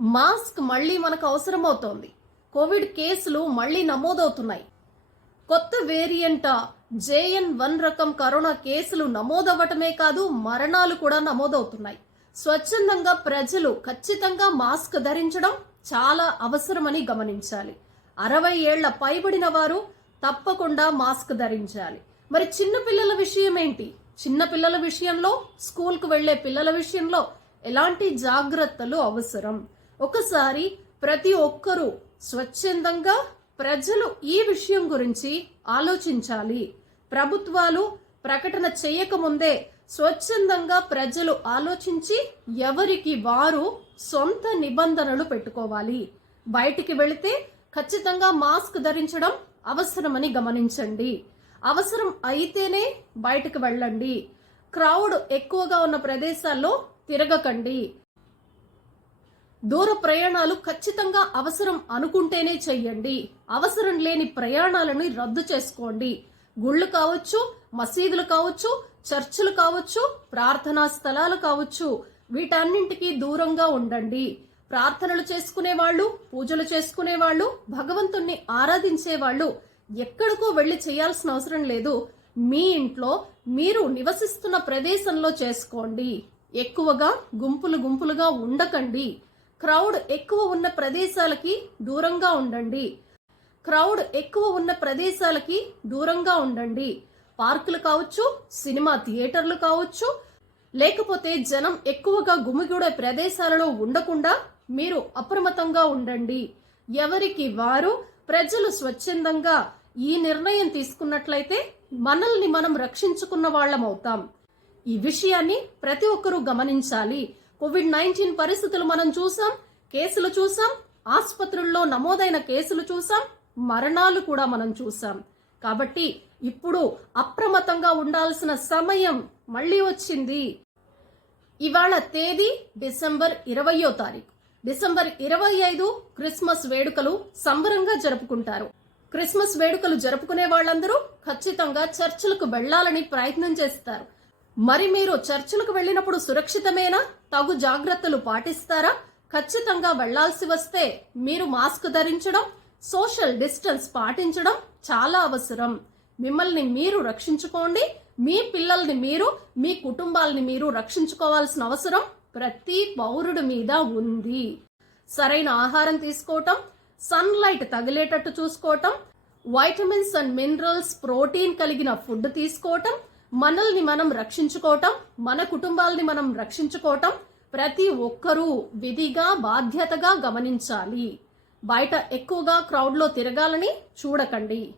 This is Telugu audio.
మాస్క్ మళ్ళీ మనకు అవసరమవుతోంది. కోవిడ్ కేసులు మళ్ళీ నమోదవుతున్నాయి. కొత్త వేరియంట్ జేఎన్ వన్ రకం కరోనా కేసులు నమోదవ్వటమే కాదు మరణాలు కూడా నమోదవుతున్నాయి. స్వచ్ఛందంగా ప్రజలు ఖచ్చితంగా మాస్క్ ధరించడం చాలా అవసరమని గమనించాలి. అరవై ఏళ్ళ పైబడిన వారు తప్పకుండా మాస్క్ ధరించాలి. మరి చిన్నపిల్లల విషయం ఏంటి? చిన్న పిల్లల విషయంలో స్కూల్కు వెళ్ళే పిల్లల విషయంలో ఎలాంటి జాగ్రత్తలు అవసరం? ఒకసారి ప్రతి ఒక్కరూ స్వచ్ఛందంగా ప్రజలు ఈ విషయం గురించి ఆలోచించాలి. ప్రభుత్వాలు ప్రకటన చేయకముందే స్వచ్ఛందంగా ప్రజలు ఆలోచించి ఎవరికి వారు సొంత నిబంధనలు పెట్టుకోవాలి. బయటికి వెళితే ఖచ్చితంగా మాస్క్ ధరించడం అవసరమని గమనించండి. అవసరం అయితేనే బయటకు వెళ్ళండి. క్రౌడ్ ఎక్కువగా ఉన్న ప్రదేశాల్లో తిరగకండి. దూర ప్రయాణాలు ఖచ్చితంగా అవసరం అనుకుంటేనే చెయ్యండి. అవసరం లేని ప్రయాణాలను రద్దు చేసుకోండి. గుళ్ళు కావచ్చు మసీదులు కావచ్చు చర్చిలు కావచ్చు ప్రార్థనా స్థలాలు కావచ్చు వీటన్నింటికి దూరంగా ఉండండి. ప్రార్థనలు చేసుకునే వాళ్ళు పూజలు చేసుకునే వాళ్ళు భగవంతుణ్ణి ఆరాధించే వాళ్ళు ఎక్కడికో వెళ్ళి చేయాల్సిన అవసరం లేదు. మీ ఇంట్లో మీరు నివసిస్తున్న ప్రదేశంలో చేసుకోండి. ఎక్కువగా గుంపులు గుంపులుగా ఉండకండి. క్రౌడ్ ఎక్కువ ఉన్న ప్రదేశాలకి దూరంగా ఉండండి. క్రౌడ్ ఎక్కువ ఉన్న ప్రదేశాలకి దూరంగా ఉండండి. పార్కులు కావచ్చు సినిమా థియేటర్లు కావచ్చు లేకపోతే జనం ఎక్కువగా గుమిగూడే ప్రదేశాలలో ఉండకుండా మీరు అప్రమత్తంగా ఉండండి. ఎవరికి వారు ప్రజలు స్వచ్ఛందంగా ఈ నిర్ణయం తీసుకున్నట్లయితే మనల్ని మనం రక్షించుకున్న వాళ్ళం అవుతాం ఈ విషయాన్ని ప్రతి ఒక్కరూ గమనించాలి. కోవిడ్ నైన్టీన్ పరిస్థితులు మనం చూసాం కేసులు చూసాం ఆసుపత్రుల్లో నమోదైన కేసులు చూసాం మరణాలు కూడా మనం చూసాం. కాబట్టి ఇప్పుడు అప్రమత్తంగా ఉండాల్సిన సమయం మళ్ళీ వచ్చింది. ఇవాళ తేదీ డిసెంబర్ ఇరవయో తారీఖు. డిసెంబర్ ఇరవై ఐదు క్రిస్మస్ వేడుకలు సంబరంగా జరుపుకుంటారు. క్రిస్మస్ వేడుకలు జరుపుకునే వాళ్ళందరూ ఖచ్చితంగా చర్చిలకు వెళ్ళాలని ప్రయత్నం చేస్తారు. మరి మీరు చర్చిలకు వెళ్ళినప్పుడు సురక్షితమేనా? తగు జాగ్రత్తలు పాటిస్తారా? ఖచ్చితంగా వెళ్ళాల్సి వస్తే మీరు మాస్క్ ధరించడం సోషల్ డిస్టెన్స్ పాటించడం చాలా అవసరం. మిమ్మల్ని మీరు రక్షించుకోండి. మీ పిల్లల్ని మీరు మీ కుటుంబాలని మీరు రక్షించుకోవాల్సిన అవసరం ప్రతి పౌరుడి మీద ఉంది. సరైన ఆహారం తీసుకోవటం సన్లైట్ తగిలేటట్టు చూసుకోవటం వైటమిన్స్ అండ్ మినరల్స్ ప్రోటీన్ కలిగిన ఫుడ్ తీసుకోవటం మనల్ని మనం రక్షించుకోవటం మన కుటుంబాలని మనం రక్షించుకోవటం ప్రతి ఒక్కరూ విధిగా బాధ్యతగా గమనించాలి. బయట ఎక్కువగా క్రౌడ్లో తిరగాలని చూడకండి.